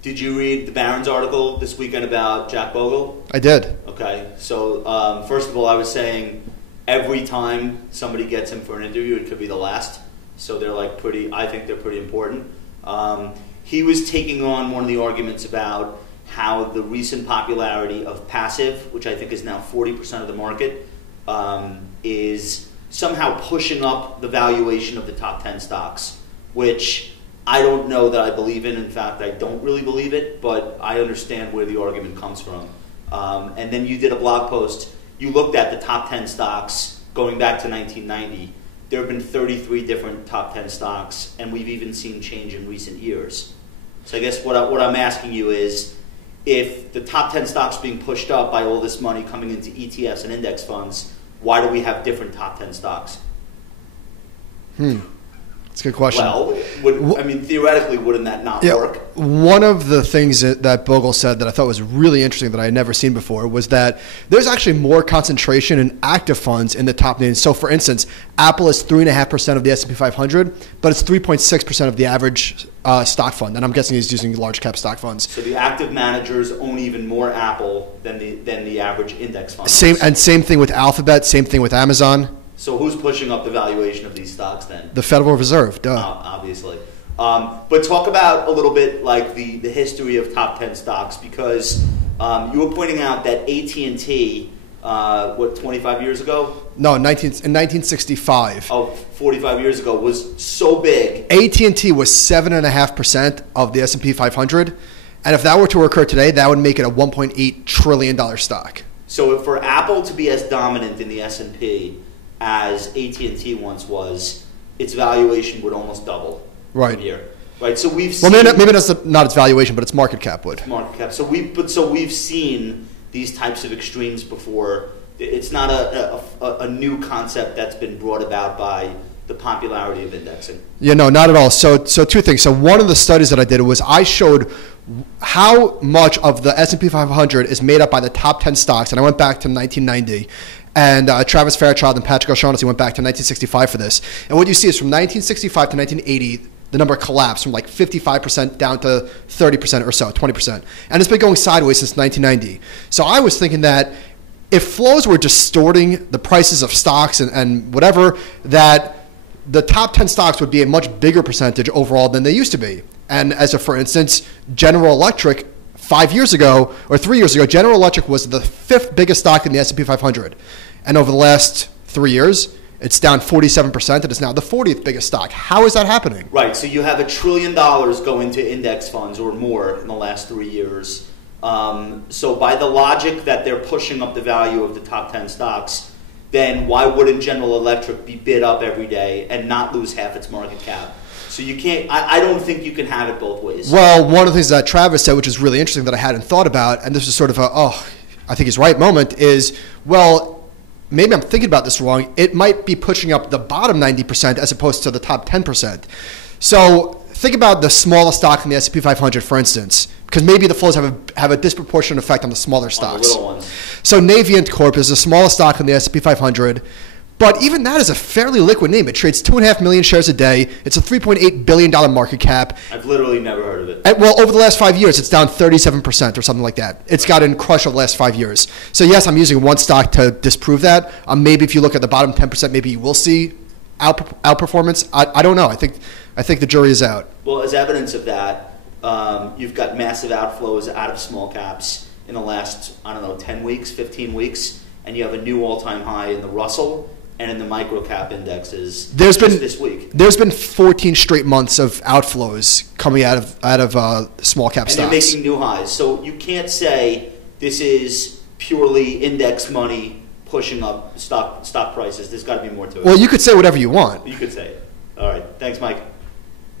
Did you read the Barron's article this weekend about Jack Bogle? I did. Okay, so first of all, I was saying every time somebody gets him for an interview, it could be the last. So they're like I think they're pretty important. He was taking on one of the arguments about how the recent popularity of passive, which I think is now 40% of the market, is somehow pushing up the valuation of the top 10 stocks, which I don't know that I believe in. In fact, I don't really believe it, but I understand where the argument comes from. And then you did a blog post. You looked at the top 10 stocks going back to 1990. There have been 33 different top 10 stocks, and we've even seen change in recent years. So I guess what I'm asking you is, if the top 10 stocks being pushed up by all this money coming into ETFs and index funds, why do we have different top 10 stocks? That's a good question. Well, theoretically, wouldn't that not work? One of the things that Bogle said that I thought was really interesting that I had never seen before was that there's actually more concentration in active funds in the top names. So, for instance, Apple is 3.5% of the S&P 500, but it's 3.6% of the average stock fund. And I'm guessing he's using large cap stock funds. So the active managers own even more Apple than the average index fund. Same thing with Alphabet. Same thing with Amazon. So who's pushing up the valuation of these stocks then? The Federal Reserve, duh. Obviously. But talk about a little bit like the history of top 10 stocks, because you were pointing out that AT&T, 25 years ago? No, in 1965. 45 years ago was so big. AT&T was 7.5% of the S&P 500. And if that were to occur today, that would make it a $1.8 trillion stock. So for Apple to be as dominant in the S&P as AT&T once was, its valuation would almost double from here. Right. So we've seen, maybe that's not its valuation, but its market cap would. Market cap. So we've seen these types of extremes before. It's not a new concept that's been brought about by the popularity of indexing. Yeah, no, not at all. So two things. So one of the studies that I did was I showed how much of the S&P 500 is made up by the top 10 stocks, and I went back to 1990. And Travis Fairchild and Patrick O'Shaughnessy went back to 1965 for this. And what you see is from 1965 to 1980, the number collapsed from like 55% down to 30% or so, 20%. And it's been going sideways since 1990. So I was thinking that if flows were distorting the prices of stocks and whatever, that the top 10 stocks would be a much bigger percentage overall than they used to be. And as a, for instance, General Electric, 5 years ago or 3 years ago, General Electric was the 5th biggest stock in the S&P 500. And over the last 3 years, it's down 47%, and it's now the 40th biggest stock. How is that happening? Right, so you have $1 trillion going to index funds or more in the last 3 years. So by the logic that they're pushing up the value of the top 10 stocks, then why wouldn't General Electric be bid up every day and not lose half its market cap? So you can't. I don't think you can have it both ways. Well, one of the things that Travis said, which is really interesting that I hadn't thought about, and this is sort of I think he's right moment, is, well, maybe I'm thinking about this wrong. It might be pushing up the bottom 90% as opposed to the top 10%. So think about the smallest stock in the S&P 500, for instance, because maybe the flows have a disproportionate effect on the smaller stocks. On the little ones. So Navient Corp is the smallest stock in the S&P 500. But even that is a fairly liquid name. It trades 2.5 million shares a day. It's a $3.8 billion market cap. I've literally never heard of it. And, well, over the last 5 years, it's down 37% or something like that. It's gotten crushed over the last 5 years. So yes, I'm using one stock to disprove that. Maybe if you look at the bottom 10%, maybe you will see outperformance. I don't know. I think the jury is out. Well, as evidence of that, you've got massive outflows out of small caps in the last, 10 weeks, 15 weeks, and you have a new all-time high in the Russell and in the microcap indexes this week. There's been 14 straight months of outflows coming out of small cap stocks. And they're making new highs. So you can't say this is purely index money pushing up stock prices. There's got to be more to it. Well, you could say whatever you want. You could say it. All right. Thanks, Mike.